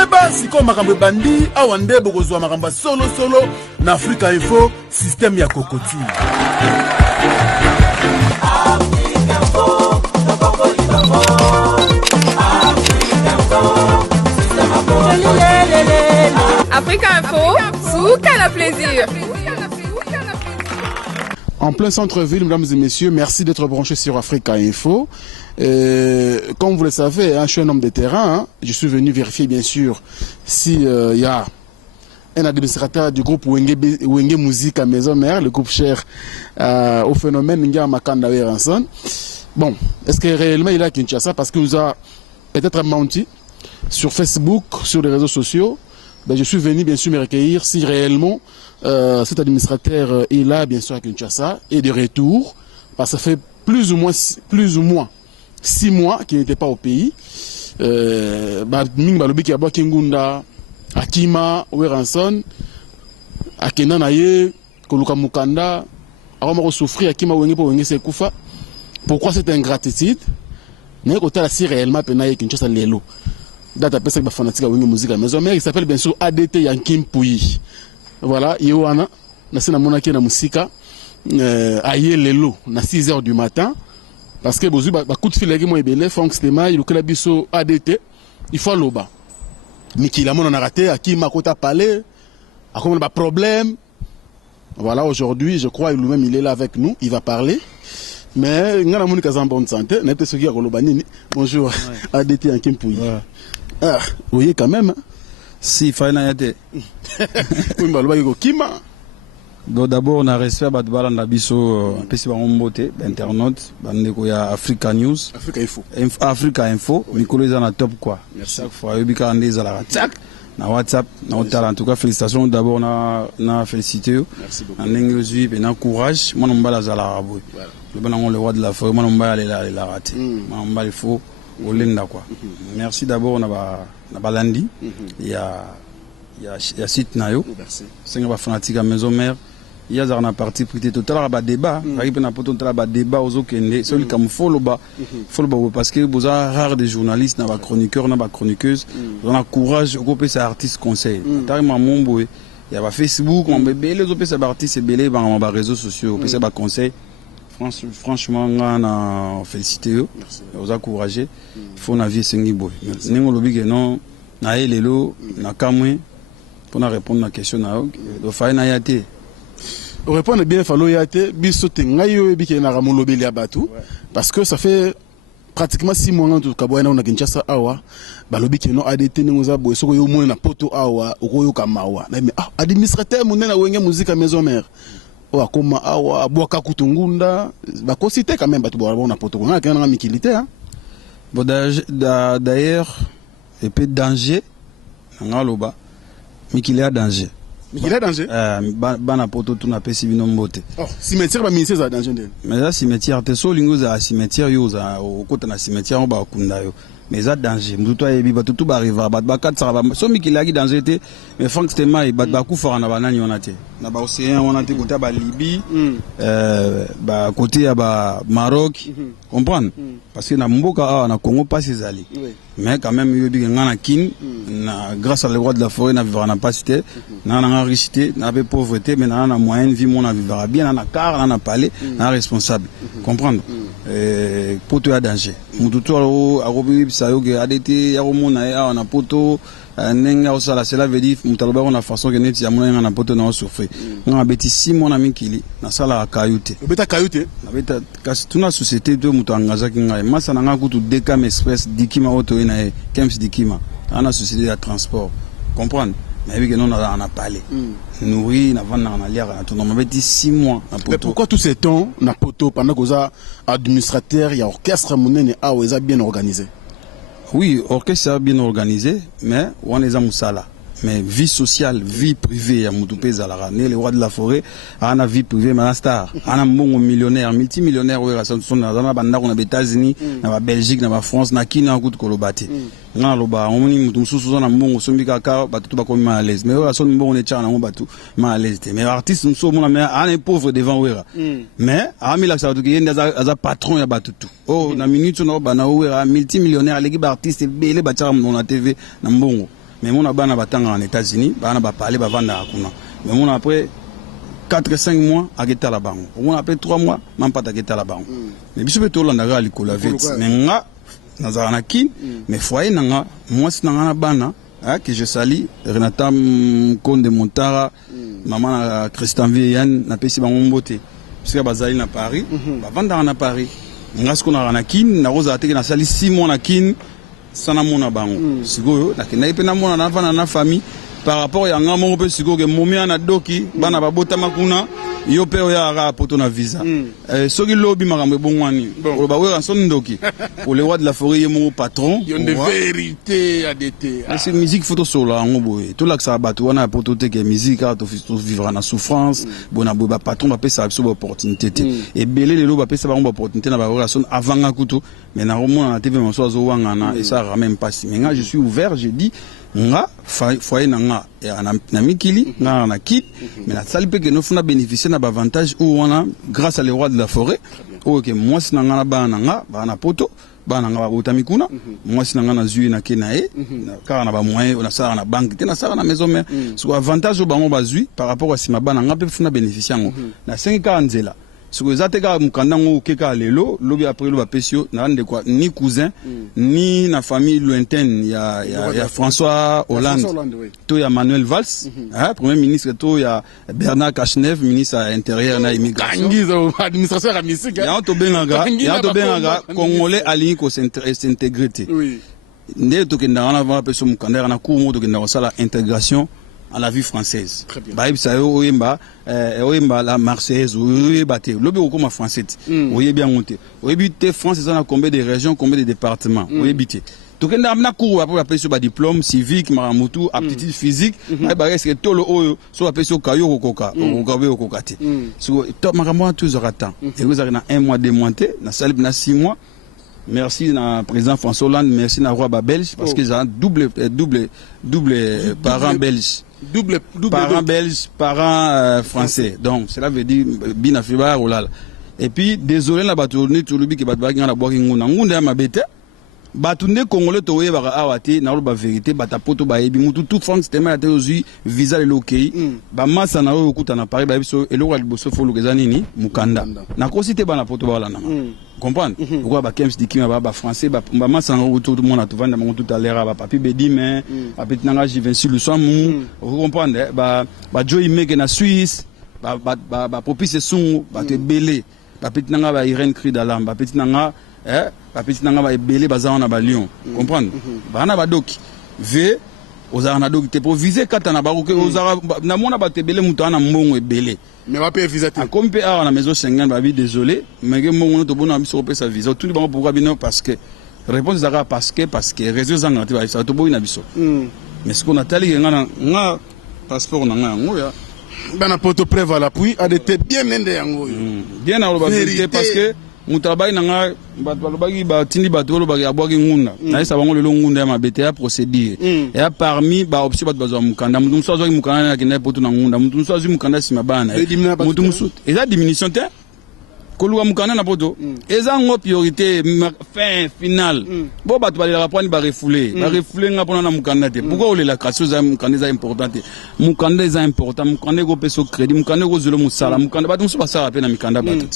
Boyeba siko makambo bandi awande bokozwa makambo solo na Africa Info système ya kokoti. Africa Info, souka la plaisir. En plein centre-ville, mesdames et messieurs, merci d'être branchés sur Africa Info. Comme vous le savez, je suis un homme de terrain. Je suis venu vérifier, bien sûr, s'il y a un administrateur du groupe Wenge Musique à Maison Mère, le groupe cher au phénomène Nga Makanda Weranson. Bon, est-ce que réellement il est à Kinshasa? Parce qu'il nous a peut-être menti sur Facebook, sur les réseaux sociaux. Ben, je suis venu bien sûr me recueillir si réellement cet administrateur est là bien sûr à Kinshasa et de retour, parce que ça fait plus ou moins 6 mois qu'il n'était pas au pays. Mingbalobi Aba Kingunda, Akima, Weranson, Akena Naye, Koluka Mukanda, Aromaro souffrir, Akima Wenge pour Wenge Sekoufa. Pourquoi cette ingratitude? N'est qu'au si réellement Penaye Kinshasa Lelo. Data pesa ba fanatique Wenge Musique à Maison Mère, il s'appelle bien sûr ADT Yankim Pouyi. Voilà, Yohana, Nasina Monaki na Musika, aye Lelo, na 6h du matin. Parce que Bozu, coup de fil, Fonk Stema, il y a biso ADT, il faut l'oba. Mais qui l'a mon raté, à qui m'a parlé, à quoi on a problème. Voilà, aujourd'hui, je crois, lui-même, il est là avec nous, il va parler. Mais, il y a mon cas en bonne santé, n'est-ce pas ce qui a Rolobani. Bonjour, ADT en Kimpouy. Ah, vous voyez quand même. Si, il fallait n'aller. Oui, mais Kima. Donc d'abord on a respect à Badbala Nabiso, petit baron beauté, internaute, bandeko ya Africa News, Africa Info, Nicolas na top quoi. Merci. Chaque fois yobika ande za la tsak na WhatsApp, na hôtel en tout cas félicitations d'abord na féliciter. Merci beaucoup. En engagement et na courage, moi on bala za la rabo. Le bon le roi de la forêt, moi on bala la raté. Moi on bala il faut olinda quoi. Merci d'abord na balandi. Il y a site nayo. Merci. C'est un fanatique à Maison Mère. Il y a un parti pris total à débat. Il y a un débat aux autres. Celui qui follow parce que vous avez rare des journalistes, des chroniqueurs, des chroniqueuses. Vous avez courage au groupe ces artistes conseils. Il y a Facebook, les autres artistes et belé dans les réseaux sociaux, ces conseils. Franchement, on a félicité eux. Vous encouragé. Il faut naviguer ce niveau. Nous lobby que non, na elelo, na kamwe. Pour répondre à la question, il faut y pour répondre bien, il faut y aller. Parce que ça fait pratiquement 6 mois que nous avons Kinshasa awa. Balobi que non ADT nous a boé soko yo mo na poto awa okoyo kamawa. Mais administrateur monena Wenge Musique à Maison Mère. O akoma awa boaka kutungunda ba cité quand même batu bo na poto na kana mikilité hein. Bon d'ailleurs et peu danger ngaloba. Mais qu'il est à danger. Mais qu'il est à danger? Bana poto tout n'a pas si bien monté. Oh, cimetière ba ministère à danger. Mais là cimetière te so lingo za cimetière yo za au côté na cimetière on ba kunda yo. Mais ça danger. Mduto yebi ba tout ba arriver ba 4 ça ba so mi qu'il a danger te mais Frank Stema il ba ku fora na banani on a te. Na ba océan on a te côté ba Libye ba côté ya ba Maroc. Comprendre? Parce que na mboka na Congo pas ces alliés. Mais quand même il y a ngana kin grâce à le roi de la forêt na vivra na pas cité na richité na pauvreté mais na moyenne vie mon na vivra bien na car na palais na responsable comprendre poto ya danger mututo arobi bisayo ke ADT ya romona ya na poto nenga osala cela veut dire mutaloba on a façon que net ya mona na poto na souffrir na beti 6 mois na mikili na sala kayute beta kayute na beta kasi tuna société de mutu angaza kinga masa na kutu Dekam Express dikima auto na Kems dikima ana société de transport comprendre mais oui que non on a parlé nourri na vendre na liara na tout on m'a dit 6 mois na poto. Mais pourquoi tous ces temps na poto pendant que ça administrateur il y a orchestre monene a bien organisé? Oui, orchestre bien organisé, mais on est à Moussala. Mais vie sociale, vie privée, à Moutoupé Zalara, né le roi de la forêt, à la vie privée, mais la star, à un bon millionnaire, multimillionnaire, on a aux États-Unis, dans la Belgique, dans la France, na qui n'a un coup de colobati. Non, loba, on dit que nous sommes en bon, sommes kaka, batu ba comme à l'aise. Mais on son bon, on est tchana, on batu, à l'aise. Mais artiste, nous sommes un pauvre devant Ouera. Mais, à Mila Saoudouki, il y a un patron, il y a batu tout. Oh, na minute, on a multimillionnaire, l'équipe artiste, belé, bachar, on a TV, na mbongo. mais mon abana batanga en États-Unis bana ba parler ba vanda kuna mais mon après 4-5 mois à Geta la banque. On après 3 mois, même pas à Geta la banque. Mais biso beto la ndaga likola vite. Mais nga nazarana kin, mais foyer nanga, moi c'est nanga bana, que je salue Renata Konde Montara, maman Christian Vieyan, na pesi bango mbote. Parce que bazali na Paris, ba vanda na Paris. Nga ce qu'on a na kin, na rosa ateke na sali 6 mois na kin, sana mona bango. Sikoyo, na kena ipe na mona na vana na famille. Par rapport à un moment où siko ke momia na doki bana babota makuna yo pe ya ra poto na visa soki lobby makambo bongwani o ba wera son doki pour le roi de la forêt mon patron il y a de vérité à d'été c'est musique photo solo ngo boye tout là que ça bato wana poto te ke musique à to vivre na souffrance bona boye ba patron ba pesa biso ba opportunité et belé le lo ba pesa ba opportunité na ba relation avant ngakuto mais na romona na TV monso zo wangana et ça ramène pas si mais je suis ouvert je dis nga foyer nanga na mikili nga na kit mais la salle peut que nous fona bénéficier na avantage ou on a grâce à les rois de la forêt OK moi si nanga na bana na poto bana nga ba mikuna moi si nanga na zui na kenae car na ba moyen on a ça na banque te na ça na maison mais so avantage au bango bazui par rapport à si ma bana nga peut fona bénéficier ngo na 5 ans nzela ce que zateka mukanda ngo keka lelo lobi après lo ba pesio na ndé quoi ni cousin ni na famille lointaine ya François Hollande to ya Manuel Valls premier ministre to ya Bernard Cazeneuve ministre intérieur na immigration administration ya musique ya to benga congolais aligné ko s'intégrer oui ndé to kenda na va pesio mukanda na ku mo to kenda sala intégration à la vie française. Bah, ça oyemba la Marseillaise, oyeba te. Lobi okoma français. Oyebia monter. Oyebite France ça na combien de régions, combien de départements. Oyebite. Donc on a na cours après appeler sur diplôme civique, maramutu, aptitude physique. Bah est-ce que tolo oyo so appeler sur kayo kokoka, okabe okokate. So top makambo toujours attend. Et vous avez na 1 mois 2 mois na salib na 6 mois. Merci na président François Hollande, merci na roi belge parce que j'ai double parents belges. Double parents belges, parents français. Donc cela veut dire bina fiba olala. Et puis désolé la batourne tout le bi ke batba ngana boki nguna ngunda ya mabete. Batunde congolais to yeba awati na ba vérité batapoto ba yebi mutu tout France tema te ozi visa le lokei ba masa na okuta na Paris ba biso eloko liboso fo lokeza nini mukanda. Na kosite bana poto ba wala na. Comprendre pourquoi ba kems dikima ba français ba masa na tout le monde a tout vendre tout à l'heure ba papi bedime ba petnanga jivensi le soir vous comprendre ba Joey Meke na Suisse ba propice son ba te belé ba petnanga ba Irene cri d'alarme ba petnanga ba petnanga ba belé baza na ba Lyon comprendre bana ba doki v ozana doki te pour viser katana ba ko ozara na mona ba te belé mutu na mbongo ebelé mais va pas visa te comme pe à la maison Schengen ba bi désolé mais que mon to bona biso pe sa visa tout le monde pourquoi bino parce que réponse zaka parce que réseau zanga te ba ça to boina biso mais ce qu'on a tali nga passeport na nga ngoya bana poto preuve à l'appui a été bien nende yango bien à la vérité parce que mutabai nanga balobaki batindi bato balobaki abwaki ngunda na esa bango lelo ngunda ya mabete ya procédure et parmi ba option bato bazwa mukanda mutu muso azwaki mukanda na kenda poto na ngunda mutu muso azwi mukanda sima bana mutu muso eza diminution te koluwa mukanda na poto eza ngo priorité fin final bo bato balela prendre ba refouler nga pona na mukanda te pourquoi olela kaso za mukanda za important te mukanda eza important mukanda ko peso crédit mukanda ko zolo musala mukanda bato muso basala pe na mikanda bato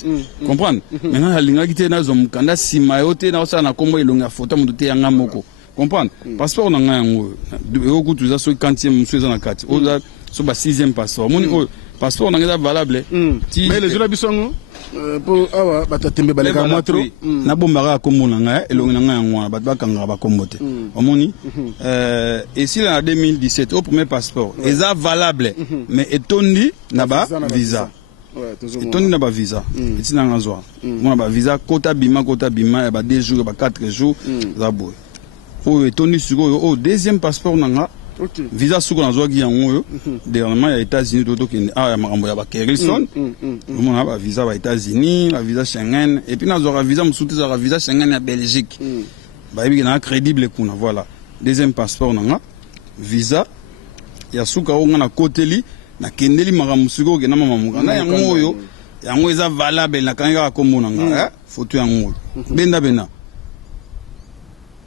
comprendre maintenant linga kite na zo mukanda sima yote na osala na kombo elonga photo mutu te yanga moko comprendre passeport na nga yango eko tuza so 40e muso eza na kati oza so ba 6e passeport moni o passeport na nga valable mais les jours bisongo pour awa batatembe baleka mwatro na bombaka kombo na nga elongi na nga yango bato bakanga ba kombo te omoni et si la 2017 au premier passeport eza valable mais etondi na ba visa etondi na ba visa etina nga zwa mona ba visa kota bima ba 2 jours ba 4 jours za boy o etondi siko o deuxième passeport na nga visa suko na zwa ki yango dernièrement ya États-Unis to ki ya makambo ya ba Kerrison mona ba visa ba États-Unis ba visa Schengen et puis na zwa visa musuti za visa Schengen ya Belgique ba yebi na crédible kuna voilà deuxième passeport nga visa ya suka o nga na koteli na kendeli makambo suko ke na mama mukana yango oyo yango eza valable na kanga ko mona nga photo yango benda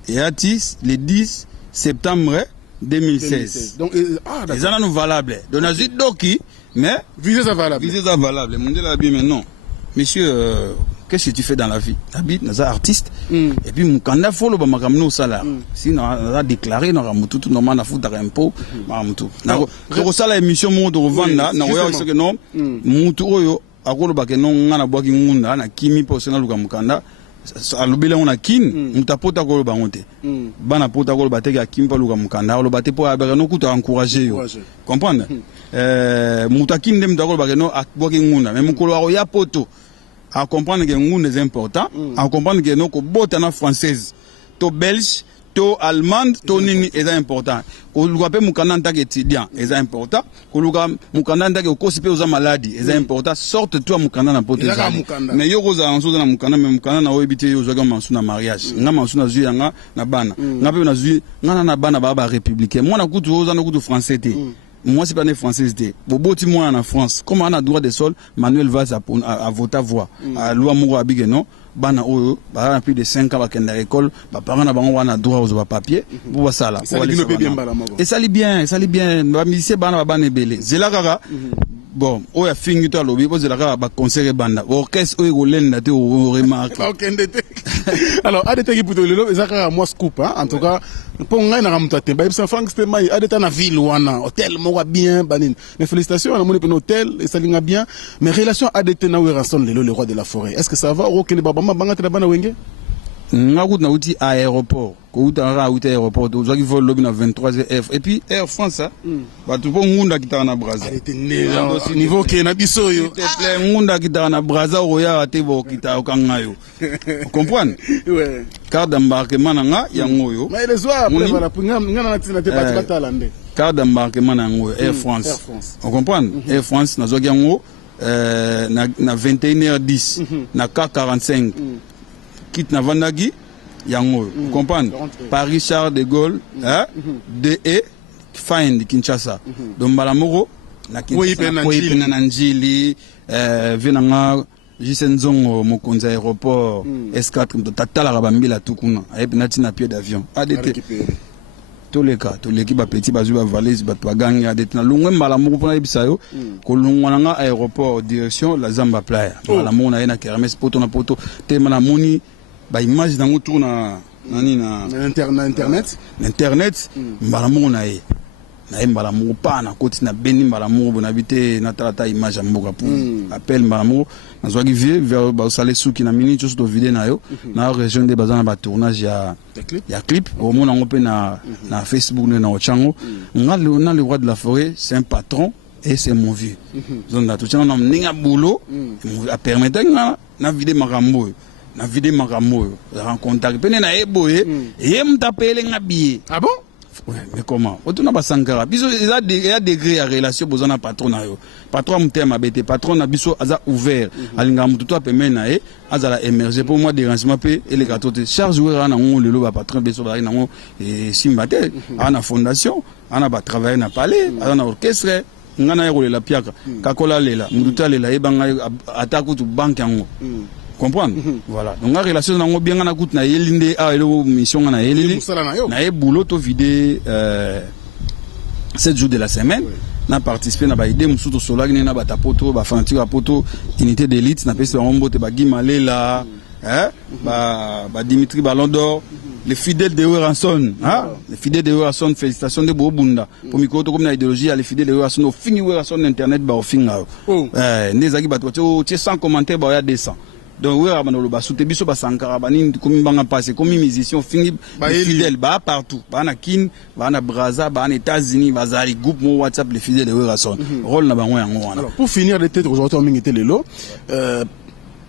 et atis le 10 septembre 2016. Donc les gens nous valables. Donc on a dit doki, mais visez ça valable. Visez ça valable. Mon Dieu l'a bien maintenant. Monsieur, qu'est-ce que tu fais dans la vie? T'habites, nous artiste. Et puis mon candidat faut le bamakamno au salaire. Si on a déclaré, on a mutu tout normal, on a foutu impôt, mutu. Quand ça la émission mon de revendre là, na oya que non, mutu oyo akolo ba que non ngana boaki ngunda na kimi posena luka mukanda. Alobele on a kin, mutapota kolo ba honte. Bana pota kolo ba teke kimi pa luka mukanda, alo ba te po abere no kuta encourager yo. Comprendre? Mutakin dem d'accord ba que non boaki ngunda, mais mukolo aro ya poto. À comprendre que ngunda est important, à comprendre que non ko botana française, to belge, to allemande, to nini est important. Ko luka pe mukanda ntaka étudiant est important. Ko luka mukanda ntaka okosipe oza maladie est important. Sorte toi mukanda na poto. Mais yo koza anso na mukanda mais mukanda na oyebite yo zoga mansu na mariage. Nga mansu na zuya nga na bana. Nga pe na zuya nga na bana ba républicain. Moi na kutu oza na kutu français te. Moi, c'est pas né français. Bobo, tu moi en France. Comme on a droit de sol, Manuel Valls a voté voix. À loi Mouro Abigé, non? Bana oyo, bana plus de 5 ans à l'école, parents n'a droit aux papiers. Pour ça là. Et ça lit bien, ça lit bien. Ba musicien bana bana belé. Zelagara. Bon, oya fingi to lobby, bo zelagara ba concert banda. Orchestre oyo lenda te o remarque. Alors, adete qui pour le Zaka moi scoop en tout cas pour ngai na ramtate ba ibsa Frank Stemai adeta na ville wana hôtel mo bien banine. Mais félicitations on a monné pour hôtel et ça linga bien mais relation adete na Weranson le roi de la forêt. Est-ce que ça va au Kenya baba banga tra bana wenge? Ngaku na uti aéroport ko uta uti aéroport zo ki vol lobby na 23h et puis Air France ba tu po ngunda kitana na Brazza niveau ke na biso yo te plaît ngunda kitana na Brazza oya ate bo kita okanga yo comprendre ouais carte d'embarquement nga yango yo mais les soirs après voilà pour ngana na tina te ba talande carte d'embarquement ngo Air France on comprend Air France na zo yango na 21h10 na K45 quitte na Vandagi yango comprendre Paris Charles de Gaulle DE find Kinshasa donc Malamoro na Kinshasa ko ipena na njili venanga Jisenzongo mokonza aéroport S4 tatala ba mbila tukuna ayepena tina pied d'avion ADT tous les cas tous l'équipe petit bazu ba valise ba twaganga ADT na lungwe Malamoro pona ibisayo ko lungwana nga aéroport direction la Zamba Playa Malamoro na ena kermes poto na poto te mana moni ba image dango tourna nani na internet Malamoro na e Malamoro pa na koti na beni Malamoro na bité na tata image mboka pour appel Malamoro na zwa vie vers ba salé souki na minute juste vidéo na yo na région de bazana ba tournage ya clip au monde ngopé na Facebook na ochango ngalo na le roi de la forêt c'est un patron et c'est mon vieux zonda tout na ninga boulot a permettre na vidéo makambo na vidéo makambo rencontre pene na eboye et m'tapele ngabié ah bon. Ouais, mais comment? Autour ba sankara. Biso il y a degré à relation besoin na patron na yo. Patron mutema bete patron na biso aza ouvert. Alinga mutu to peme na e azala émerger pour moi dérangement pe et les gâteaux charge ouera na ngo lelo ba patron biso ba na ngo et simbate ana fondation ana ba travailler na palais ana orchestre ngana yego la piaka kakola lela mutu lela e banga ataku tu banque yango. Comprendre voilà donc la relation nango bien na coûte na yelinde a elo mission na yelili na e boulot to vider 7 jours de la semaine na participer na ba idée musuto solagné na ba tapoto ba fantique poto unité d'élite na pese ba te ba gimalela ba Dimitri Ballon d'Or les fidèles de Weranson les fidèles de Weranson félicitations de Bobunda pour micro comme na idéologie les fidèles de Weranson au fini Weranson internet ba au finga nezaki ba to sans commentaire ba ya 200 donc oui abanolo ba souté biso ba sankara bani comme banga passé comme musicien fini fidèle ba partout ba na kin ba na Brazza ba na États-Unis ba zali groupe mo WhatsApp les fidèles de Weranson rôle na bango yango wana. Alors pour finir les têtes aujourd'hui on mingité lelo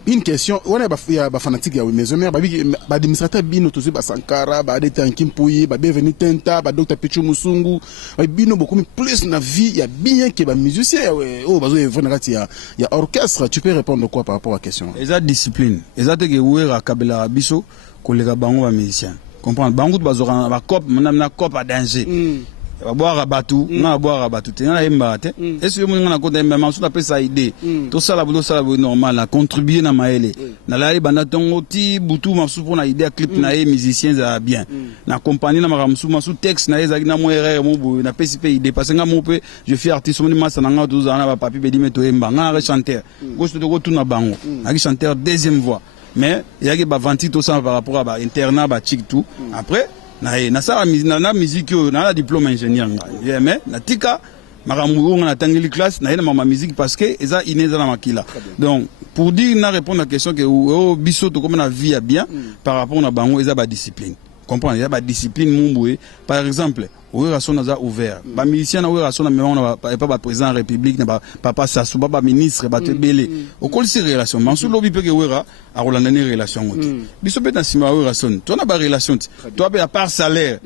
une question on a ba fanatique ya maison mère ba administrateur bino to ba sankara ba de tankimpuyi ba bienvenue tenta ba docteur Pichu Musungu ba bino beaucoup plus na vie ya bien que ba musicien oh bazo venirati ya orchestre tu peux répondre quoi par rapport à la question eza discipline eza te ke wera kabela biso ko lega bango ba musicien comprendre bango bazora ba cop na cop à danger va boire à Batou, on va boire à Batou, on a embate. Et si on a côté même on a ça idée. Tout ça la normal, la contribuer na maele. Na la bana tongo ti butu masu pour na idée clip na musiciens za bien. Na compagnie na maramsu masu texte na ezaki na mo erreur mo na PCP idée parce que nga mo pe je fais artiste mo masa na nga 12 ans na ba papi be di meto emba nga chanteur. Gosto de go tuna bango. Aki chanteur deuxième voix. Mais il y a que ba 28 tout ça par rapport à ba internat ba chic tout. Après na ça na musique na la diplôme ingénieur mais na tika maramu on a tangeli classe na ma musique parce que eza ineza na makila. Donc pour dire na répondre à la question que biso to comme na vie à bien par rapport na bango eza ba discipline. Comprendre, il y a ba discipline mumboué. Par exemple, Ouérason a ouvert. Ba musicien na Ouérason na même on pas ba président de la République, na papa Sassou, ba ministre, ba tebele. Au col ces relations, Mansou lobi pe que Ouéra a rolandane relation. Biso pe na sima Ouérason. Toi na ba relation. Toi à part salaire,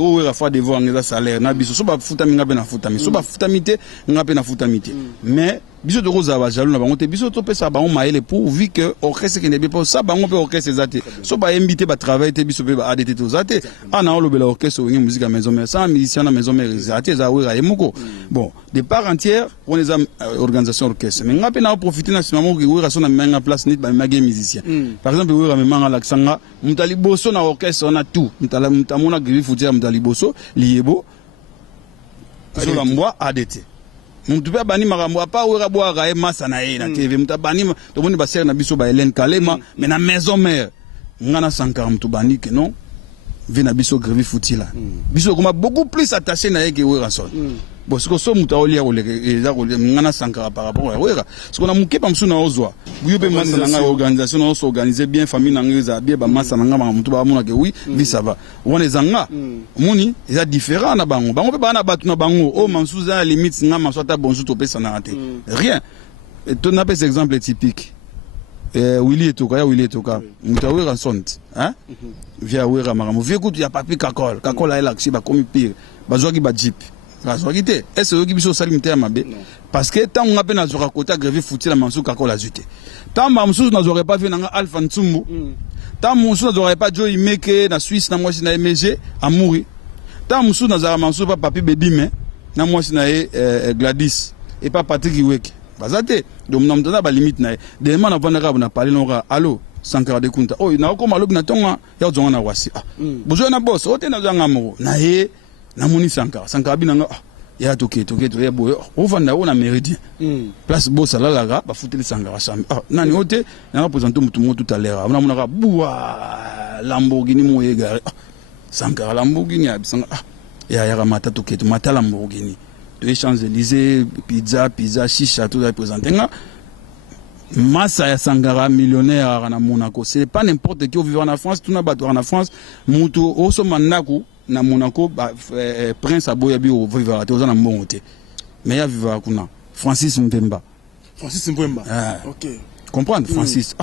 Ouéra fois devoir ngeza salaire. Na biso so ba futa minga be na futa mi. So ba futa mité, nga pe na futa mité. Mais biso de rosa ba jalou na bango te biso to pe sa bango maele pour vu que orchestre qui ne be pas ça bango pe orchestre ezate. So ba invité ba travailler te biso pe ba ADT to zate. Ana lo be la orchestre musique à maison mais sans musicien à maison mais zate za wera emoko. Bon, de part entière on les a organisation orchestre. Mais nga pe na profiter na simamo ki wera so na menga place nit ba magi musicien. Par exemple wera me manga laksanga mutali boso na orchestre on a tout. Mutamona grifi futia mutali boso liebo. So la mwa ADT. Mutu pe bani makambo apa wera boaka e masa na e na TV mutabani to moni ba ser na biso ba Hélène Kalema mais na maison mère ngana Sankara mutu bani que non vena biso grevi futila biso comme beaucoup plus attaché na yeke Ouérason bon ce que so muta olia o le ngana Sankara par rapport à Ouéra ce qu'on a muke pa msuna ozwa buyo pe masa na organisation on s'organiser bien famille na ngeza bien ba masa na ngama mutu ba mona ke oui vi ça va on les anga moni eza différent na bango pe ba na batu na bango o mansuza limite ngama so ta bonjour to pesa na ate rien et ton appel cet exemple typique Willy Etoka muta Ouérason hein via Ouéra maramo vie écoute ya papi kakol a elaxi ba comme pire bazwaki ba jeep bazwaki te est-ce que biso salimite ya mabe parce que tant on a peine à se raconter grevi fouti la mansu kakol azuté tant mamsu n'aurait pas fait na Alpha Ntsumbu tant mamsu n'aurait pas Joe Imeke na Suisse na moi na MG amouri tant mamsu n'aurait mansu pas papi Bedime na moi na Gladys et pas Patrick Iweke bazate donc nous avons des limites na des man avons na parler nora allo Sankara de Kunta oh na ko malok na tonga ya zonga na wasi bozo na boss ote na zanga mo na ye na moni Sankara binanga ya toke ya boyo o vanda ona méridien place boss la ba futeli Sankara sami nani ote na représenter mutu tout à l'heure na mona buwa Lamborghini mo yega Sankara Lamborghini ya bisanga ya ramata toke mata Lamborghini de Champs-Élysées, pizza, chicha, tout ça présenté. Massa ya Sankara millionnaire à Monaco. C'est pas n'importe qui vivant en France, tout n'a pas en France. Moutou, oso mandaku na Monaco, Prince Aboyabi au vivant à na monte. Mais ya vivant kuna. Francis Mpemba. Ok. Comprendre Francis.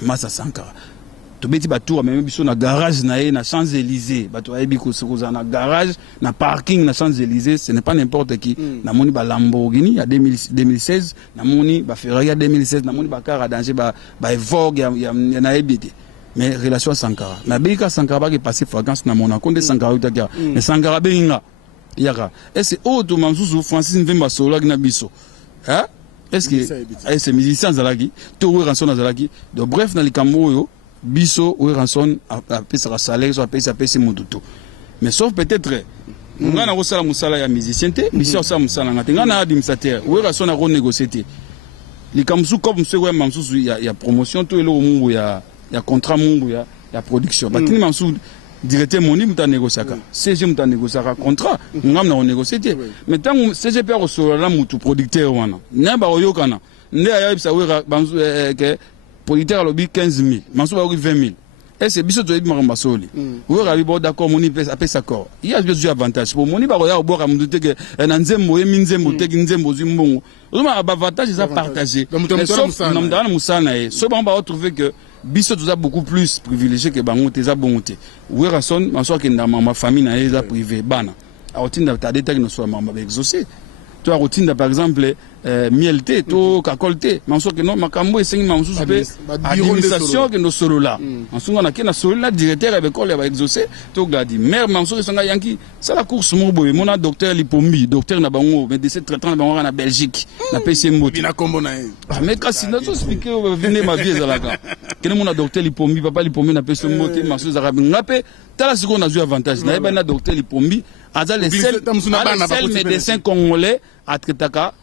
Massa Sankara. To beti batou même biso na garage na Champs-Élysées bato ayebi ko na garage na parking na Champs-Élysées ce n'est pas n'importe qui na moni ba Lamborghini ya 2016 na moni ba Ferrari ya 2016 na moni ba car à danger ba Evoque ya na ebité mais relation Sankara na beka Sankara ba ke passer vacances na Monaco de Sankara utakia mais Sankara benga yaka et c'est auto mamsusu Francis Mvemba solo na biso hein est-ce que c'est musicien zalaki to Ouérason zalaki donc bref na likambo yo biso Ouérason a payé salaire so a payé mututo mais sauf peut-être ngana ko sala musala ya musicien te musicien sa musala ngate ngana administrateur Ouérason a renégocier te likamsu comme ce ouais mamsusu ya promotion to elo mungu ya contrat mungu ya production batini mamsu directeur moni muta négociaka CG muta négociaka contrat ngam na renégocier te mais tant CG pe ko so la mutu producteur wana na ba oyokana nde ayo bisa Ouéra banzu ke producteur lobby 15 000, Mansour a 20 000. Et c'est biso to maramba soli. Ou rabi bo d'accord moni appelle ça corps. Il y a des avantages pour moni ba ya boka mundute ke na nzembo minzembo te nzembo zimbongo. Ozoma avantage ça partager. Nam dana musana e. So ba retrouver que biso to beaucoup plus privilégié que bango te za bonté. Ouérason Mansour ke na ma famille na eza privé bana. A routine ta détail no so mamba exaucé. Toi routine par exemple mielté to kakolté manso que non makambo esengi manso pe administration que no solo là manso ngana ke na solo là directeur avec école ba exaucer to gadi mère manso sanga yanki ça la course mo boy mona docteur Lipombi docteur na bango médecin traitant na bango na Belgique na PCMO bina kombo na mais kasi na so expliquer venez ma vie za la ka kene mona docteur Lipombi papa Lipombi na PCMO te manso za rabi ngape tala siko na jouer avantage na ba na docteur Lipombi aza le seul médecin congolais à traitaka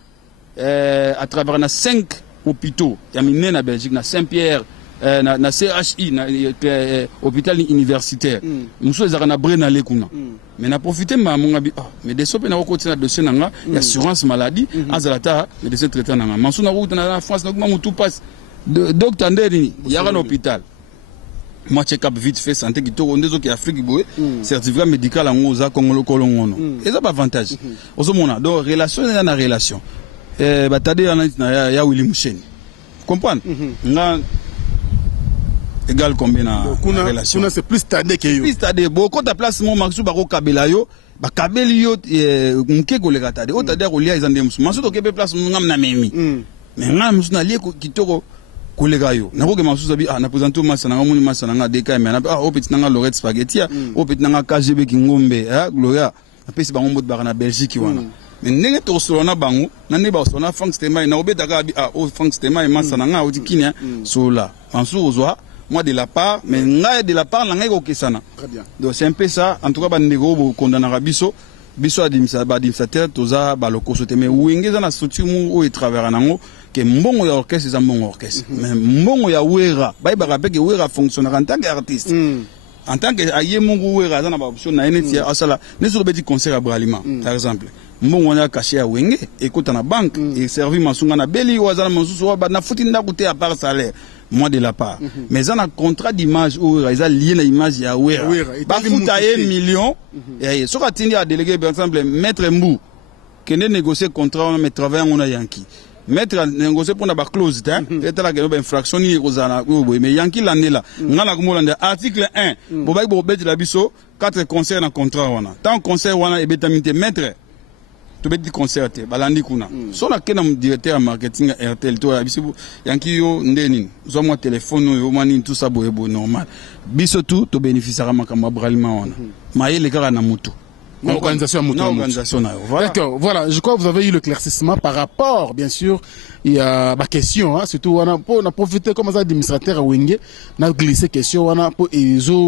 à travers 5 hôpitaux il y a miné na Belgique na Saint-Pierre na CHI na hôpital universitaire muso ezaka na brena lekuna mais na profiter ma monga bi mais des sopé na ko tina dossier nanga assurance maladie azalata médecin traitant nanga manso na route na France na kuma mutu passe docteur ndeni yaka na hôpital moi check-up vite fait santé qui to ndezo ki Afrique boye certificat médical en oza kongolo kolongono eza ba avantage ozomona donc relation na relation batade na ya Willy Musheni comprendre nga égal combien na relation kuna c'est plus tardé que yo plus tardé beaucoup de place mon maxu bako kabela yo ba kabeli yo mke ko le katade o tade ko lia izande musu maso to kebe place ngam na memi mais ngam musu na lie kitoko kolega yo na ko ke masu sabi na présenter masa na ngamuni masa na deka mais na o petit na Lorette Spaghetti o petit na KGB Kingombe Gloria apesi bango mot ba na Belgique wana mais ndenge to solona bango na ne ba solona Frank Stema na obeta ka bi o Frank Stema masa na nga o tikini sola mansu ozwa moi de la part mais nga de la part na ngai ko kesana très bien donc c'est un peu ça en tout cas ba ndego bo kondana biso administrateur toza ba lokoso te mais wengeza na structure mu o travers nango que mbongo ya orchestre za mbongo orchestre mais mbongo ya wera ba ba rappelle que wera fonctionnaire en tant qu'artiste en tant que aye mungu wera za na ba option na neti asala ne so beti concert à Bralima par exemple mbongo na caché ya wenge écoute na banque et servi masunga na beli wazana mansusu wa ba na futi ndaku te à part salaire moi de la part mais on a contrat d'image où ils a lié la image ya wera ba futa 1 million et so ka tindi a délégué par exemple maître Mbou qui ne négocier contrat on met travailler on a yanki maître négocier pour na ba clause hein et tala que ba infraction ni kozana mais yanki l'année là ngala ko molanda article 1 bo ba bo beti la biso 4 concerts na contrat wana tant concert wana e betamité maître to beti concerté balandi kuna so na kena directeur marketing RTL to biso yanki yo ndeni zo mo téléphone yo mani tout ça boyebo normal biso tout to bénéficiera makamba Bralima wana maïle kaka na mutu organisation voilà. D'accord, voilà, je crois que vous avez eu le claircissement par rapport, bien sûr, il y a ma question, hein, surtout on a profité comme ça administrateur à Wenge, on a glissé question, on a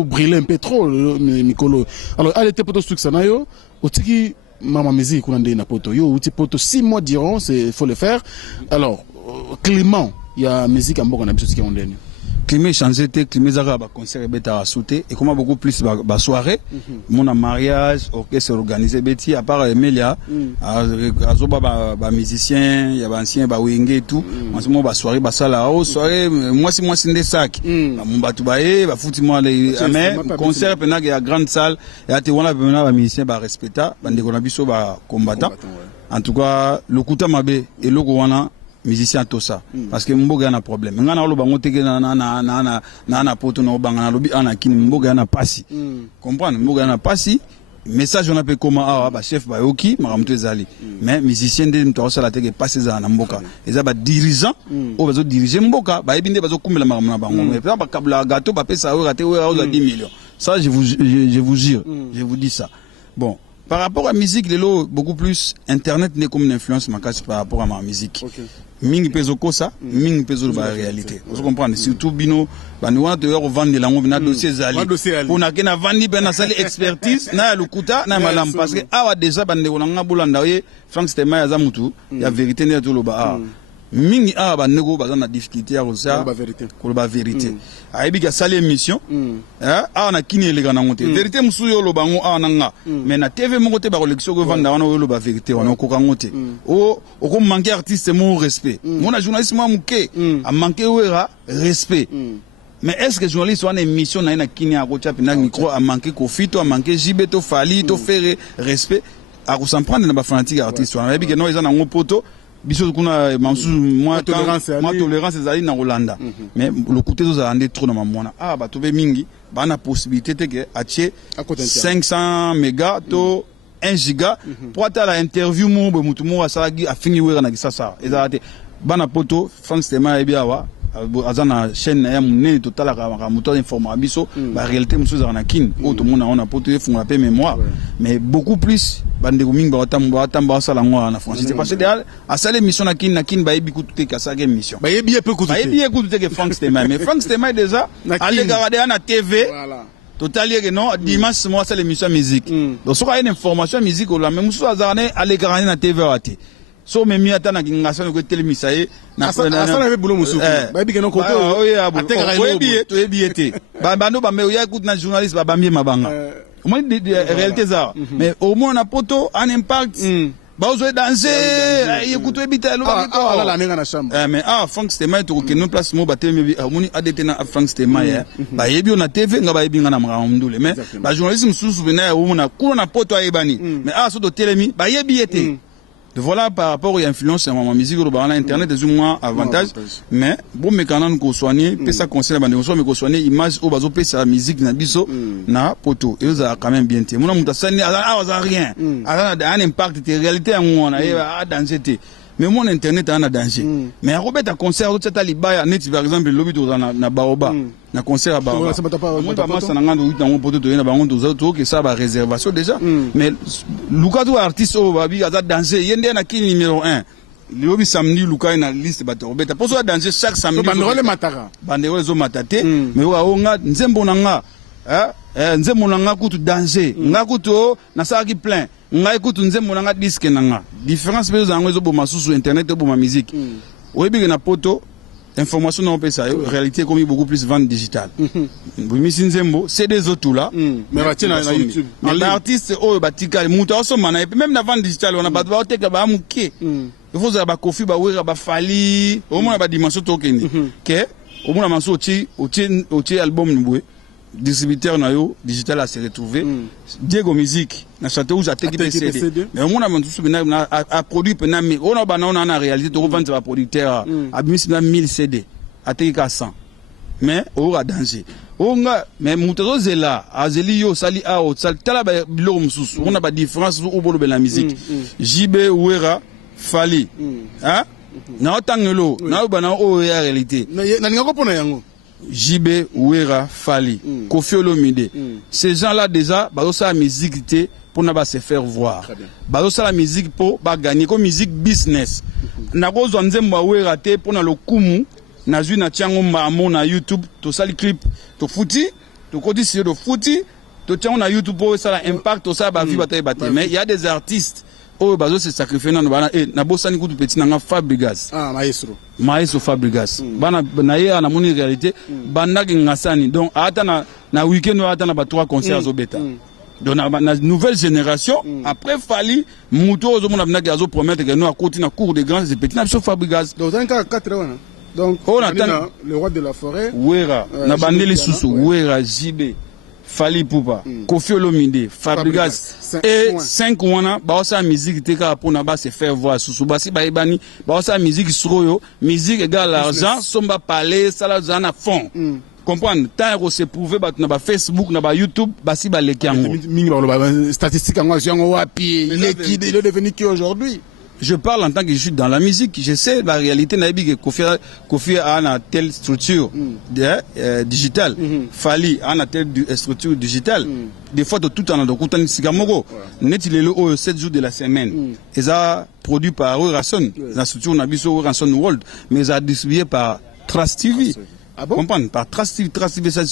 brûlé un peu trop, Mikolo. Alors, elle était pour tout ce que ça n'a eu, au tiki, maman musique, qu'on a dit na poto, yo, outil poto 6 mois diront, c'est faut le faire. Alors, Clément, il y a musique en bon, on a besoin de ce qu'on donne. Climat changé, climat zara ba concert beta a sauté et comment beaucoup plus ba soirée mon mariage orchestre organisé beti à part Emilia azoba ba musicien ya ba ancien ba wenge et tout en ce moment ba soirée ba sala o soirée moi c'est des sacs ba mbatu ba ba futi moi les mais concert pena ya grande salle ya te wana pena ba musicien ba respecta ba ndeko na biso ba combattant en tout cas le kuta mabe et loko wana musicien tout ça parce que mboga na problème ngana lo bango teke na poto no banga na lobi ana kini mboga na pasi comprendre mboga na pasi message on appelle comment ba chef ba yoki makamto ezali mais musicien de mto sala teke pasi za na mboka eza ba dirigeant o bazo diriger mboka ba ebinde bazo kumela makamto na bango mais ba kabla gâteau ba pesa o raté o 10 millions ça je vous jure je vous dis ça bon. Par rapport à la musique, beaucoup plus Internet n'est comme une influence par rapport à ma musique. Ming peso kosa, ming peso la réalité. Vous comprenez? Surtout bino, nous on doit vendre la monnaie dossier zali. Pour na kena vendre ben na sali expertise, na lukuta na malam parce que awa déjà bande on nga bolanda ye Frank Stema ya zamutu, ya vérité ne to loba. Mingi ba nego ba na difficulté à ça ko ba vérité aibi ka sali émission na kini le kana ngote vérité musuyo lo bango nga mais na TV mo kote ba collection ko vanda wana lo ba vérité wana ko ka ngote o ko manquer artiste mon respect mon journaliste mo muke a manquer wera respect mais est-ce que journaliste wana émission na kini a ko chapi na micro a manquer ko fito a manquer jibeto fali to faire respect a ko s'en prendre na ba fanatique artiste wana aibi que no eza na ngopoto biso kuna mansu moi tolérance ezali na Rolanda mais le côté dos andé trop na mamona ba to be mingi ba na possibilité te que atie 500 mégas to 1 giga pour atteindre l'interview mon mutumo asala a fini wera na kisasa ezalate bana poto Frank Stema ebiawa azana chaîne ya munene total ka moto informa biso ba réalité muso za na kin auto mona on a poto e fond la paix mémoire mais beaucoup plus bande mingi ba tamba sala ngwa na France c'est parce que à sala émission na kin ba ebi kututé ka sa émission ba ebi peu kututé ba ebi kututé que Frank Stema mais Frank Stema déjà aller regarder na TV voilà total que non dimanche moi c'est l'émission musique donc sur une information musique la même chose azane aller regarder na TV raté so memi atana kingasana ko telemisa ye na asana be bulo musuku ba bi kenon kote to ebiete ba no ba me ya écoute na journaliste ba bamie mabanga moi réalité ça mais au moins na poto un impact ba ozo danser écoute ebita lo ba la menga na chambre mais Frank Stema to ke non place mo ba teme moni adete na Frank Stema ya ba yebi na TV nga ba yebi nga na mramdule mais ba journaliste mususu bena ya o na kuno na poto ayebani mais so do telemi ba yebi ete. Voilà par rapport aux influences en musique au internet des moins avantage mais bon mais quand on soigner peut ça conseiller la bande mais qu'on soigner image au bazo peut sa musique na biso na poto et ça quand même bien té mon muta sani a rien a un impact de réalité on a danger mais mon internet a un danger mais Robert a concert tout ça libaya net par exemple lobby na baoba na concert à baoba moi pas moi ça n'engage oui dans mon poto to na bango to que ça ba réservation déjà mais Luka to artiste au babi a danger yende na ki numéro 1 lobby samedi Luka na liste ba to Robert pour ça danger chaque samedi bandole matara bandole zo matate mais wa nga nzembo nanga nzembo nanga kutu danger nga kutu na sa ki plein nga écoute nzembo nanga disque nanga différence bezo zango zo boma sur internet bo ma musique oyebi na poto information non peut ça réalité comme beaucoup plus vente digitale bimi nzembo c'est des autres là mais batina na YouTube mais artiste o batika muto so mana même na vente digitale on a ba teka ba muke il faut ça ba kofi ba wera ba fali au moins ba dimension tokeni que au moins manso oti album nbwe distributeur na yo digital a se retrouver Diego Musique na chanté où j'ai été CD mais on a mandu a produit pena mais on a banana en réalité to vendre ba producteur a mis 1000 CD a été 100 mais au danger onga mais mutazo zela azeli yo sali a o sal tala ba bilo mususu on a ba différence au bolo de la musique JB Wera Fali hein na otangelo na bana o ya réalité na ninga ko pona yango JB Wera Fali Kofi Olomide ces gens là déjà bazosa la musique pour ne pas se faire voir bazosa la musique pour ba gagner comme musique business na kozwa nzembo Wera te pour na lokumu na zui na tiango mamo na YouTube to sali clip to futi to kodi si do futi to tiango na YouTube pour ça impact to ça ba vie bataille bataille mais il y a des artistes oh bazo se sacrifier na bana na bosani kutu petit na Fabrigas maestro Fabrigas bana na ye na moni réalité bana ngasani donc ata na week-end ata na ba 3 concerts au bêta donc na nouvelle génération après Fali muto ozo mona bana gazo promettre que nous à côté na cours de grands et petits na Fabrigas donc dans 4 ans donc on attend le roi de la forêt Wera na bandeli susu Wera JB Fali Poupa, Kofi Olomide, Fabrigas et 5 wana ba sa musique te ka pour na ba se faire voir sous basi ba ibani ba sa musique sroyo musique égale l'argent somba parler ça la zana fond comprendre tant que c'est prouvé ba na ba Facebook na ba YouTube basi ba leki yango mingi ba statistique yango yango wapi il est devenu qui aujourd'hui. Je parle en tant que je suis dans la musique, je sais la réalité na que Kofi a une telle structure digitale, Fali a une telle structure digitale. Des fois de tout en de Sigamoro, net il est le 7 jours de la semaine. Et ça produit par Ranson, la structure Nabiso Ranson World, mais ça distribué par Trust TV. Ah bon? Comprendre par Trust TV ça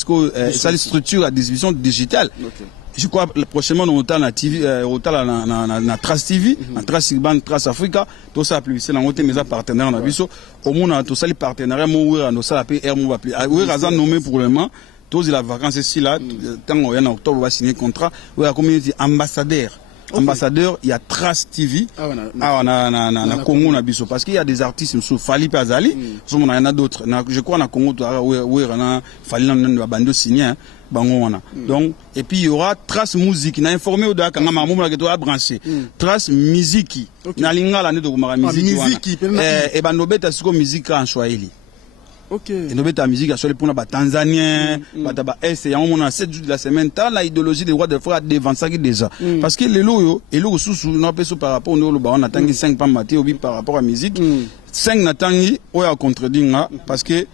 structure à distribution digitale. Je crois prochainement on a na TV na Trace TV na Trace Urban Trace Africa tout ça plus c'est na côté mes partenaires na biso au monde tout ça les partenariats mo no ça appelé R mo va plus oui raza nommé pour le moment tous la vacances ici là tant on en octobre on va signer contrat oui la communauté ambassadeur il y a Trace TV na Congo na biso parce qu'il y a des artistes sur Fali Pazali il y en a d'autres je crois na Congo oui na Fali na bando signé donc et puis il y aura Trace Musique na informé au Dakar maman la to branché Trace Musique na lingala ne to mara musique et ben nobeta siko musique en Swahili OK. Et nous beta musique à sur les pour les Tanzaniens, bata est et on a 7 jours de la semaine tant la idéologie des rois de frères devant ça qui déjà. Parce que les loyo et le sous non pas par rapport au ba on attend 5 pas maté ou par rapport à musique. 5 natangi ou à contredire parce que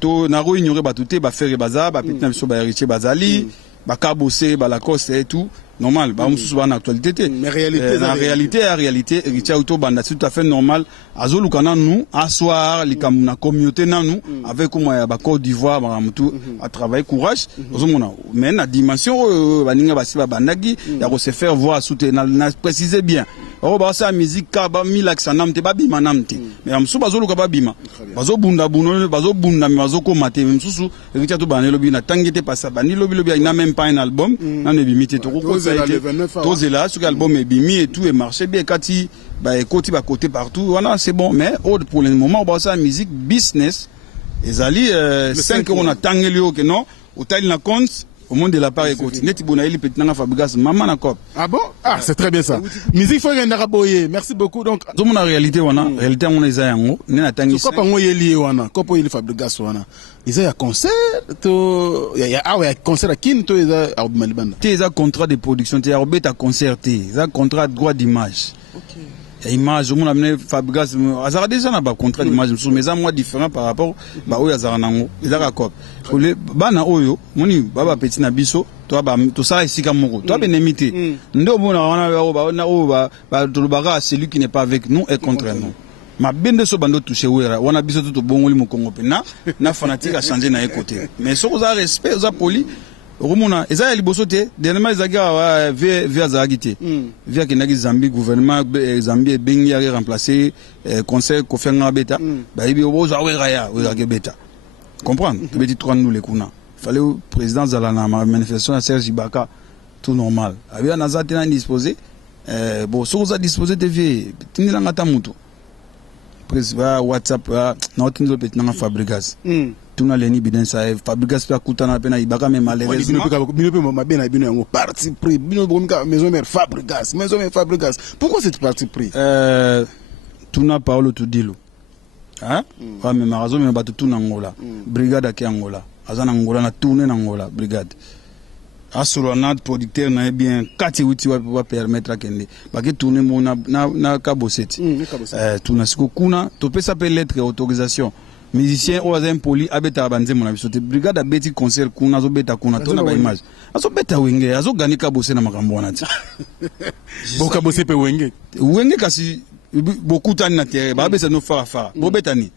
to na ro ignorer ba touté ba faire baza ba petit na biso ba héritier bazali ba kabosé ba Lacoste et tout. Normal, bah on sous en actualité. Mais réalité, la réalité, héritier auto banda c'est tout à fait normal. Azolu kana nous, asseoir les comme na communauté na nous, avec comment ya ba Côte d'Ivoire, ba tout à travailler courage. Ozomona, mais na dimension baninga basiba bandagi, ya ko se faire voir soutenir na préciser bien. Oh bah ça musique ka ba milax namte ba bima namte. Mais am sou bazolu ka ba bima. Bazo bunda buno, bazo bunda bazo ko mate même sous héritier to banelo bi na tangete pas ça banilo bi il n'a même pas un album, na ne bimité to ko tous là sur l'album est bimi et tout et marché bien kati bah côté bah côté partout voilà c'est bon mais pour le moment bah ça musique business et ali 5 on a tangeli que non au taille na compte au monde de la part et côté net bonaili petit na Fabregas maman na cop. Ah bon, ah c'est très bien ça. Musique faut gagner raboyer. Merci beaucoup donc dans mon réalité on on les a yango ne na tangi quoi pas moi yeli wana quoi pas yeli Fabregas wana ils ont un concert to ya ah ouais concert à kin to ils ont à Malibanda tu as contrat de production tu as obéta concerté ils ont contrat de droit d'image. OK. Et image on a amené Fabregas azara déjà na ba contrat d'image mais ça moi différent par rapport ba oyo azara nango ils ont accord le bana oyo moni baba petit na biso to ba to ça ici comme moko to ba nemité ndo mona wana ba to baga celui qui n'est pas avec nous est contre nous. Ma bende so bando touché wera wana biso to bongoli mo Congo pena na fanatique a changer na côté mais so za respect za poli romona eza ya liboso te dernièrement ezaka via zagité via kinaki Zambie gouvernement Zambie bengi ya remplacer conseil kofenga beta ba ibi oza wera ya wera ke beta comprendre te beti 3 nous les kuna fallait président zala na manifestation à Serge Ibaka tout normal abia na zate na disposer bon so za disposer te vie tinila ngata mutu président WhatsApp na otinzo petit na Fabregas tuna leni bidensa Fabregas pa kutana pena Ibaka mais malheureusement bino pe mabena bino yango parti pris bino bomika maison mère Fabregas pourquoi cette parti pris tuna Paolo Tudilo hein wa mais marazo mais batu tuna ngola brigade ki Angola azana ngola na tourner na Angola brigade assolonat producteur na bien 4 outil va permettre kende ba ke tourner mo na kaboseti tuna siko kuna to pesa pe lettre autorisation musicien ou azem poli abeta banze mona bisote brigade abeti concert kuna zo beta kuna to na ba image azo beta wenge azo gani kabose na makambo wana ti bo kabose pe wenge kasi beaucoup tani na terre ba besa no fara bo beta ni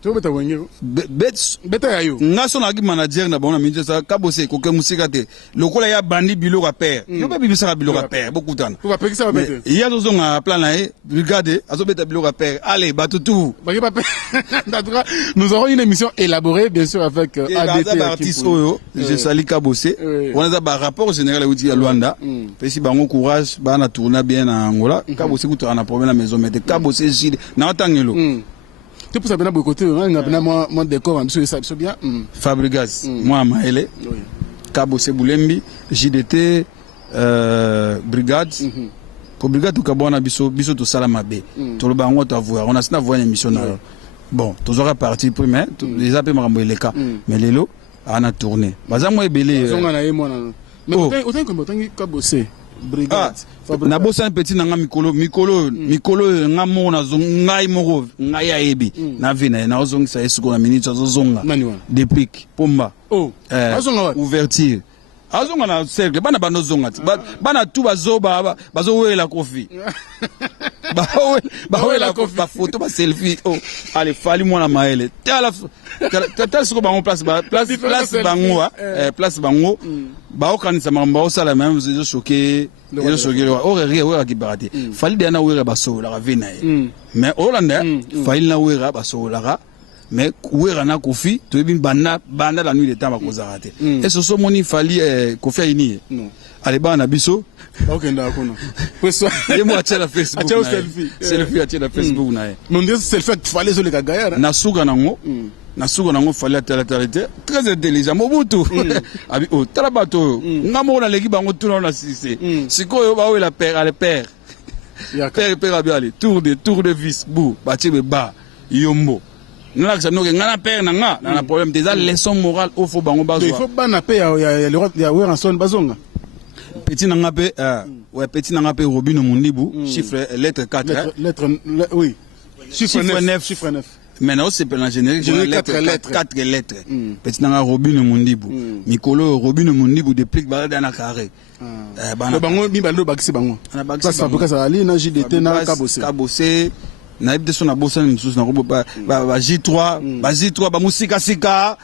to beta wenge beta yayo ngaso na ki manager na bona minje sa kabose ko ke musika te lokola ya bandi bilo ka père yo be bibisa bilo ka père beaucoup tana to ba pekisa ba beta il y a zo nga plan na brigade azo beta bilo ka père allez batutu ba ke ba nous aurons une émission élaborée bien sûr avec ADT artiste oyo je sali kabose on a ba rapport général outi ya Luanda pesi bango courage ba na tourner bien na Angola kabose kutra na problème la maison mais kabose jide na tangelo. Tu peux savoir beaucoup côté on a moi décor en dessous ça bien Fabregas moi Maele Kabose Boulembi JDT brigade pour brigade to kabona biso to sala mabe to lo bango to voir on a sina voir une émission bon to zora parti premier les appels marambo les cas mais lelo ana tourner baza moi ebele zonga na yemo na mais autant que autant Kabose brigade na bosa un petit nanga mikolo ngamo na zongai moko ngai ayebi na vina na ozongisa esiko na minute azozonga depuis pomba azonga ouverture azonga na cercle bana banozonga bana tu bazowela kofi bawela kofi ba photo ba selfie allez fali mwana maele tala siko bango place bango place bango ba okanisa mamba osala même je choqué oreria ki barate fali dana wera basola ravena mais Hollanda fali na wera basola mais wera na kofi to bi banda la nuit de temps ba kozarate et ce so moni fali kofi ini allez bana biso okenda kuna kweso et moi tela Facebook selfie tela Facebook na mon dieu selfie fali zo le kagaya na suka nango fali atela très intelligent mobutu abi talabato ngamo na leki bango tuna na sisi sikoyo ba we la père le père père abi ali tour de vis bou ba tibe ba yombo N'a que ça nous ngana père nanga na problème déjà leçon morale au faut bango bazo. Il faut pas na paix ya le roi ya Weranson bazonga. Petit nanga pe ouais petit nanga pe Robino Mundibu chiffre lettre 4 lettre oui. Chiffre 9 Maintenant c'est pour la générique 4 lettres. Petit nanga Robino Mundibu. Mikolo Robino Mundibu déplique balade na carré. Bango mi balo bakisi bango. Ça fabrique ça ali na JDT na Kabose. Na ibde so na bossa msusu na robo ba J3 ba musika sika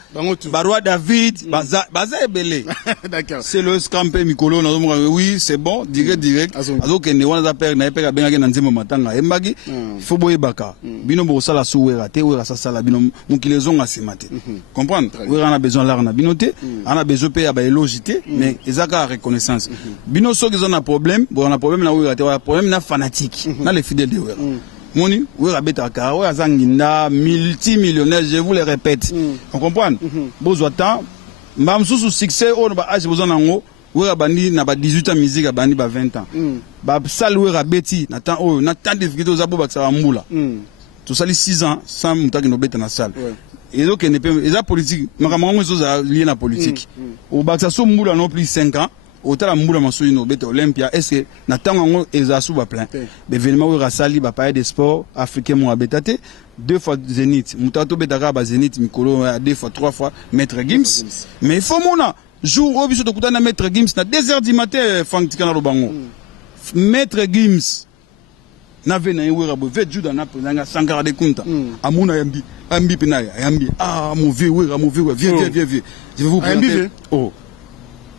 ba roi David baza ebele. D'accord. C'est le scrampé Mikolo na oui c'est bon direct azo kende wana za père na père bengaki na nzembo matanga embagi faut boye baka bino bo sala souwera te wera sala bino mukilezo nga semate comprendre wera na besoin l'art na bino te ana besoin pe ya ba elogité mais ezaka reconnaissance bino so qu'ils ont un problème bon on a problème na wera te problème na fanatique na les fidèles de wera Moni, oui, Rabetaka, oui, Azangina, multimillionnaire, je vous le répète. On comprend? Bozouatan, Mbam sous succès, on va âge besoin en haut, oui, Rabani, n'a pas 18 ans, musique, Rabani, 20 ans. Bab Sal, oui, Rabeti, n'attend, oh, n'attend des frites aux abos, ça va moula. Tout ça, les 6 ans, sans moutaki no bête dans la salle. Et donc, il y a politique, ma camarade, lié à la politique. Au Baksa, so moula non plus 5 ans. Autant la moula masou ino bete Olympia est-ce que n'attend ezasu ba plein l'événement où rasali ba paye des sports africains mo abetate 2 fois Zénith mutato betaka ba Zénith Mikolo 2 fois 3 fois maître Gims mais il faut mona jour obiso to kutana maître Gims na 2h du matin Frank Tikana Lobango maître Gims na vena yewera bo vet juda na prezanga Sankara de Kunta amuna ambi penaya ambi mauvais viens je vais vous présenter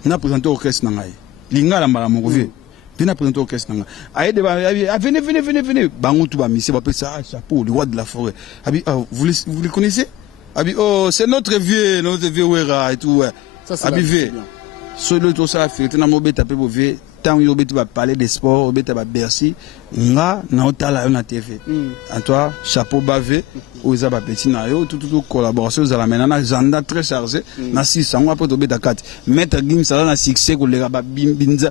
na présenter orchestre nangai linga la mara moko vie vient présenter orchestre nangai aide venez bango tout ba misi ba pesa chapeau le roi de la forêt abi vous le connaissez abi c'est notre vieux wera et tout abi vie solo to ça fait na mobeta pe bo vie tant yo betu ba parler des sports beta ba Bercy nga na otala na TV en toi chapeau bavé oza ba petit na yo tout collaboration za la menana agenda très chargé na 600 après to beta 4 maître Gims ça na succès ko le ba binza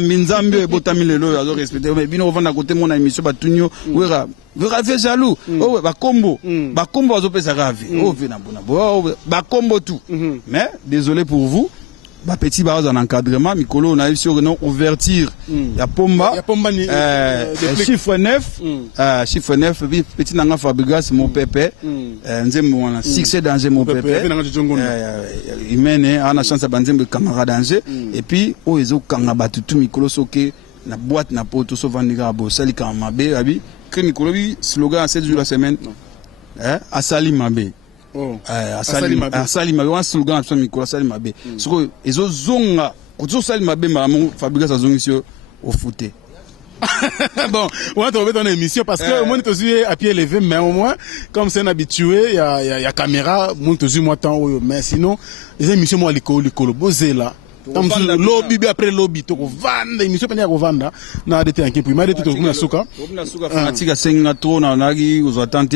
mbio e botami lelo azo respecter mais bino vanda côté mon émission ba tunyo wera fait jaloux ba combo azo pesa ravi vena bona ba combo tout mais désolé pour vous ba petit base en encadrement Mikolo on a eu sur non ouverture ya pomba chiffre 9 petit nanga Fabrigas mon pépé nzembo wana succès danger mon pépé il mène ana chance banzembo camarade danger et puis o ezo kanga batutu Mikolo soke na boîte na poto so vandika bo sali kama be abi que Mikolo bi slogan 7 jours la semaine asali mabe asali mabe wan slogan so Mikolo asali mabe soko ezo zonga kuzo sali mabe maramu Fabrigas azongisio au footé. Bon, on va trouver dans l'émission parce que moi je à pied levé mais au moins comme c'est un habitué il y a caméra moi je moi temps mais sinon les émissions moi l'école bosé là lobby après lobby to vanda émission penia ko vanda na arrêté en kimpu mais tout na suka fanatique senga trop na nagi aux attentes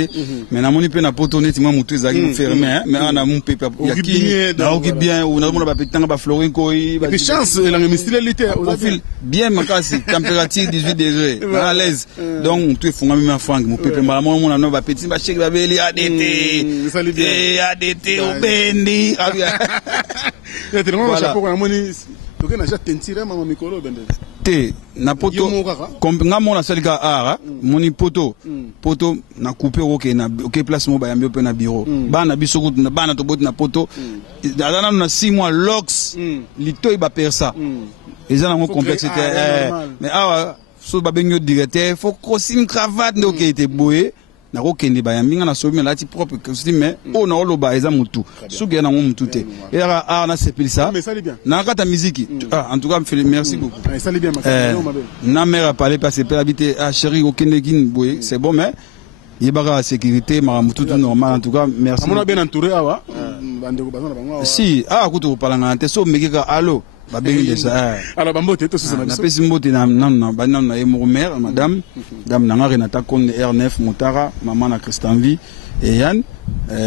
mais na moni pe na poto net moi mutu ezaki fermé mais ana mon pepe yaki na oki bien ou na mona ba petanga ba florin koi ba chance la mistilité au fil bien makasi température 18 degrés à l'aise donc tu fonga même Frank mon pepe mala mona no ba petit ba chek ba beli ADT au bendi donc na jate tentire mama Mikolo bende te na poto nga mona salika ara moni poto na couper oke na oke place mo ba yambi pe na bureau bana biso na bana to boti na poto dana na 6 mois lox litoy ba persa ezana mo complexité mais awa so ba benyo directeur faut costume cravate ndoke ete boye na ko kende ba yambi nga na sobi la ti propre costume mais on a oloba eza mutu suge na mutu te era na sepelisa na kata musique en tout cas merci beaucoup ça bien na mère a parlé parce que habiter chérie au Kenegin boy c'est bon mais yebaka sécurité maramutu tout normal en tout cas merci on a bien entouré awa si kuto palanga te so mekeka allo ba bengi déjà alors bambote to sona na pesi mbote na mo mère madame nanga Renata Konde R9 Motara maman na Christanvi et Yann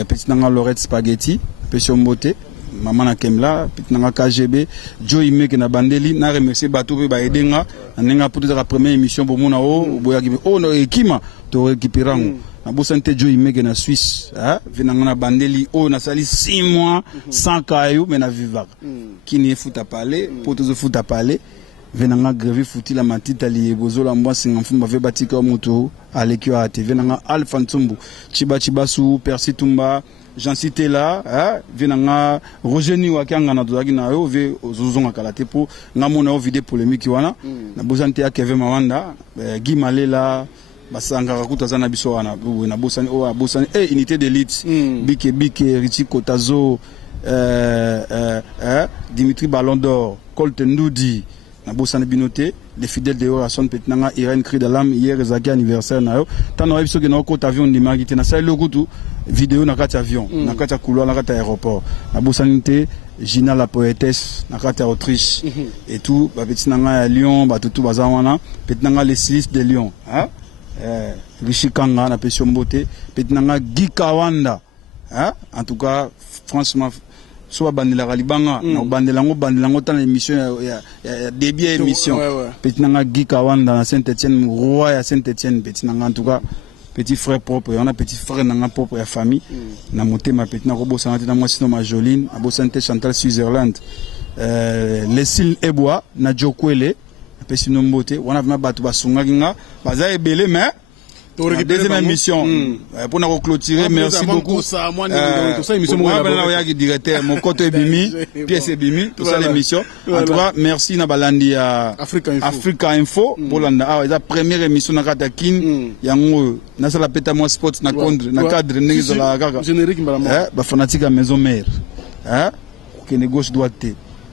petit nanga Lorette Spaghetti pesi mbote maman na Kemla petit nanga KGB Joy Meke na bandeli na remercier bato pe ba edenga nenga pour la première émission bo mona o boya gibi no ekima to récupérango na bosante jo imeke na Suisse venanga na bandeli o na sali 6 mois sans caillou mais na vivaka kini futa parler potozo futa parler venanga grevi futi la matita li bozola mbwa mfumba ve batika moto alekio ate venanga Alpha Ntsumbu chiba su Percy Tumba Jean cité là venanga Roger Niwa kyanga na dozaki na yo ve ozozonga kalate po ngamona o vidéo polémique wana na bosante ya Kevin Mawanda Guy Malela basanga rakuta zana biso wana na bosani unité d'élite bike Richie Kotazo Dimitri Ballon d'Or Colt Ndoudi na bosani binoté les fidèles de Orason petnanga Irène Cri de l'âme hier ezaki anniversaire na yo tano biso ke na ko avion de magité na sali lokutu vidéo na kati avion na kati couloir na kati aéroport na bosani te Gina la poétesse na kati Autriche et tout ba petinanga ya Lyon ba tutu bazawana petnanga les stylistes de Lyon Rishi Kanga na Pession Mbote petinanga Guy Kawanda en tout cas franchement soit bandela galibanga na bandelango tan émission ya début émission petinanga Guy Kawanda na Saint-Étienne roi ya Saint-Étienne petinanga en tout cas petit frère propre on a petit frère nanga propre ya famille na motema petina ko bosana te na moi sino ma Joline abosante Chantal Switzerland Lesile Eboa na Jokwele Pesino Mbote wana vima batu basunga kinga baza ebele mais deuxième émission pour nous clôturer merci beaucoup ça émission directeur mon côté bimi pièce bimi tout ça l'émission en tout cas merci na balandi à Africa Info bolanda la première émission na katakin yango na sala peta moi sport na cadre ngizo la kaka générique ba fanatique à maison mère que ne gauche droite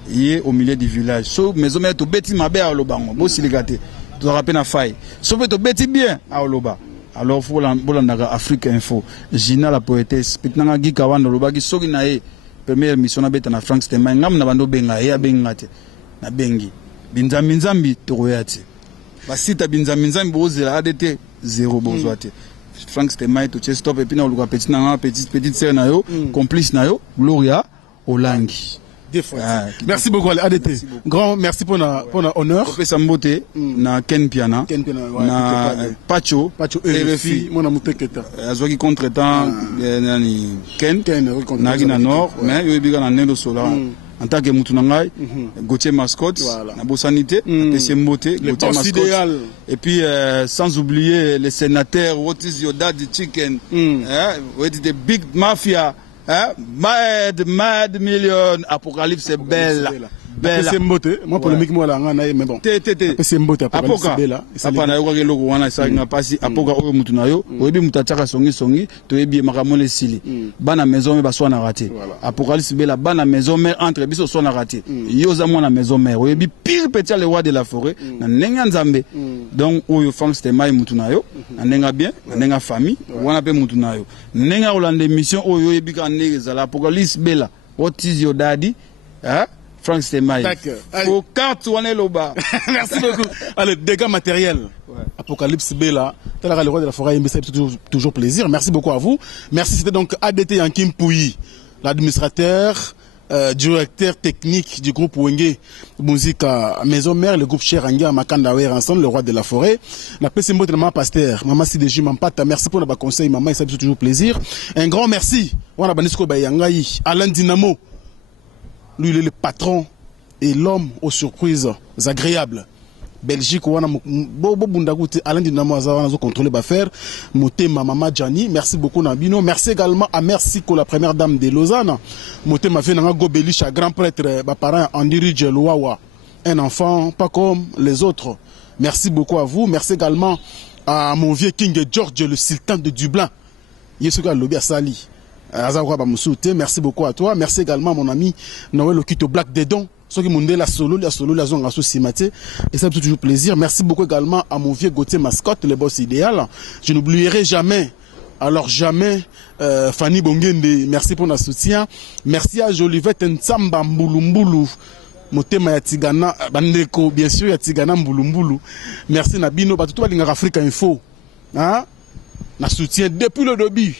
yé au milieu du village so maison mère to beti mabe à lobango bo siligate tu rappelles na faille so to beti bien à loba. Alors faut bolanda Afrique Info Gina la poétesse pitnanga Guy Kawanda lobaki soki na ye première mission na beta na Frank Stemma ngam na bando benga ya bengate na bengi binzambi tokoyati basita binzambi bozela ADT 0 bozwate Frank Stemma to stop et puis na luka petite sœur na yo complice na yo Gloria Olangi. Merci beaucoup ADT. Grand merci pour honneur. Professeur Mbote na Ken Piana na Pacho RFI mon amuteketa. Azoki contre-temps nani Ken na gina nord mais yo biga na Nendo Sola en tant que mutu nangai Gauthier Mascotte na Bosanité PC Mbote Gauthier Mascotte et puis sans oublier les sénateurs what is your daddy chicken what is the big mafia mad million Apocalypse c'est belle. C'est mbote moi polémique moi là ngana mais bon c'est mbote Apocalypse bella apa na yoka keloko wana sa nga pasi apoka oyo mutu na yo oyebi mutu ataka songi to yebi makamole sili bana maison me baswa na raté Apocalypse bella bana maison mère entre biso so na raté yo za mwana maison mère oyebi pire petit le roi de la forêt na nenga nzambe donc oyo Frank Stemma mutu na yo na nenga bien na nenga famille wana pe mutu na yo nenga olande mission oyo yebi ka neza la Apocalypse bella what is your daddy Frank Stemma. Au carte ou en loba. Merci beaucoup. Allez, dégâts matériels. Apocalypse Bella. Tel le roi de la forêt, c'est toujours plaisir. Merci beaucoup à vous. Merci, c'était donc ADT Yankim Pouyi, l'administrateur, directeur technique du groupe Wenge Musique Maison Mère, le groupe Cheranga Makanda Ranson, le roi de la forêt. La PC Mbote de Maman Pasteur, Maman Sideji Mampata, merci pour notre conseil, maman, ça fait toujours plaisir. Un grand merci. Wana Banisko Bayangaï, Alain Dynamo. Lui, il est le patron et l'homme aux surprises agréables. Belgique, on a Alain Dynamo a contrôlé l'affaire. Moté Mama Djani, merci beaucoup Nabino. Merci également à Mersiko, la première dame de Lausanne. Moté m'a fait un Gobelich, grand prêtre, parent Andiri Djelouawa. Un enfant pas comme les autres. Merci beaucoup à vous. Merci également à mon vieux King George, le sultan de Dublin. Yesuka Lobi à Sali. Merci beaucoup à toi. Merci également à mon ami Noël Okito Black Dedon. Ceux qui m'ont dit la solo, la zone à Simate. Et ça me fait toujours plaisir. Merci beaucoup également à mon vieux Gauthier Mascotte, le boss idéal. Je n'oublierai jamais, alors jamais, Fanny Bongende. Merci pour notre soutien. Merci à Jolivette Nsamba Mbulumbulu. Motema ya Tigana, Bandeko, bien sûr, ya Tigana Mbulumbulu. Merci Nabino, tout le Afrique Info. Hein? Na soutien depuis le début.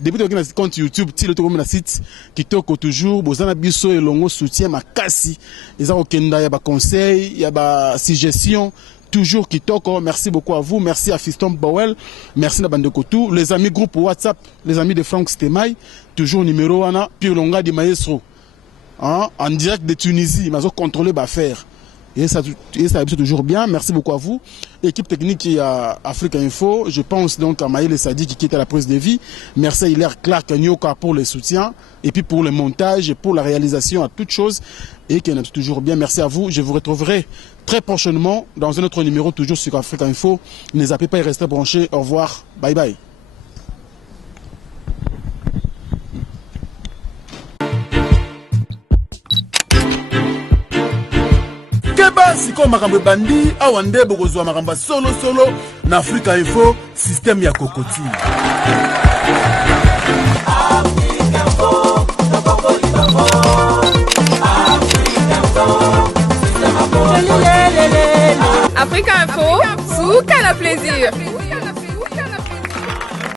Depuis que je compte YouTube, si le tour site qui toque toujours, bozana biso et longo soutien ma kasi. Ils ont aucun conseil, il y a suggestion, toujours Kitoko. Merci beaucoup à vous. Merci à Fiston Bowell. Merci à Bandekotou. Les amis groupe WhatsApp, les amis de Franck Stemay. Toujours numéro 1, Pierre Longa de Maestro. Hein? En direct de Tunisie, ils ont contrôlé l'affaire. Et ça c'est toujours bien. Merci beaucoup à vous. Équipe technique qui a Afrique Info. Je pense donc à Maïle Sadi qui était à la prise de vie. Merci à Hilaire Clark Nyoka pour le soutien. Et puis pour le montage et pour la réalisation à toutes choses. Et qui est toujours bien. Merci à vous. Je vous retrouverai très prochainement dans un autre numéro toujours sur Afrique Info. Ne zappez pas et restez branchés. Au revoir. Bye bye. Siko makambo bandi awande bokozwa makambo solo na Africa Info système ya kokoti. Africa Info, Souka la plaisir.